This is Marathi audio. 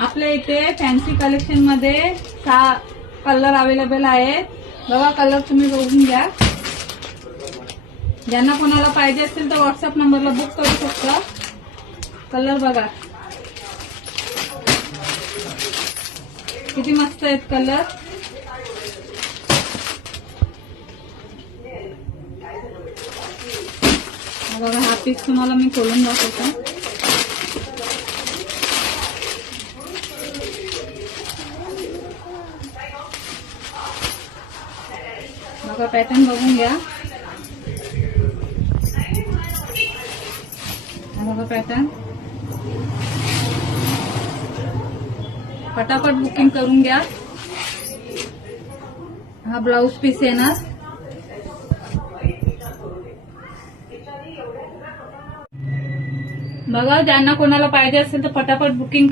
आपल्या इथे फॅन्सी कलेक्शन मध्ये 6 कलर अवेलेबल आहेत. बघा कलर तुम्ही बघून घ्या. ज्यांना कोणाला पाहिजे असेल तर व्हॉट्सअप नंबरला बुक करू शकता. कलर बघा किती मस्त आहेत कलर. बघा हा पीस तुम्हाला मी खोलून दाखवतो. बघा पॅटर्न बघून घ्या. बघा पॅटर्न. फटाफट बुकिंग करून घ्या. हा ब्लाउज पीस येणार. बघा ज्यांना कोणाला पाहिजे असेल तर फटाफट बुकिंग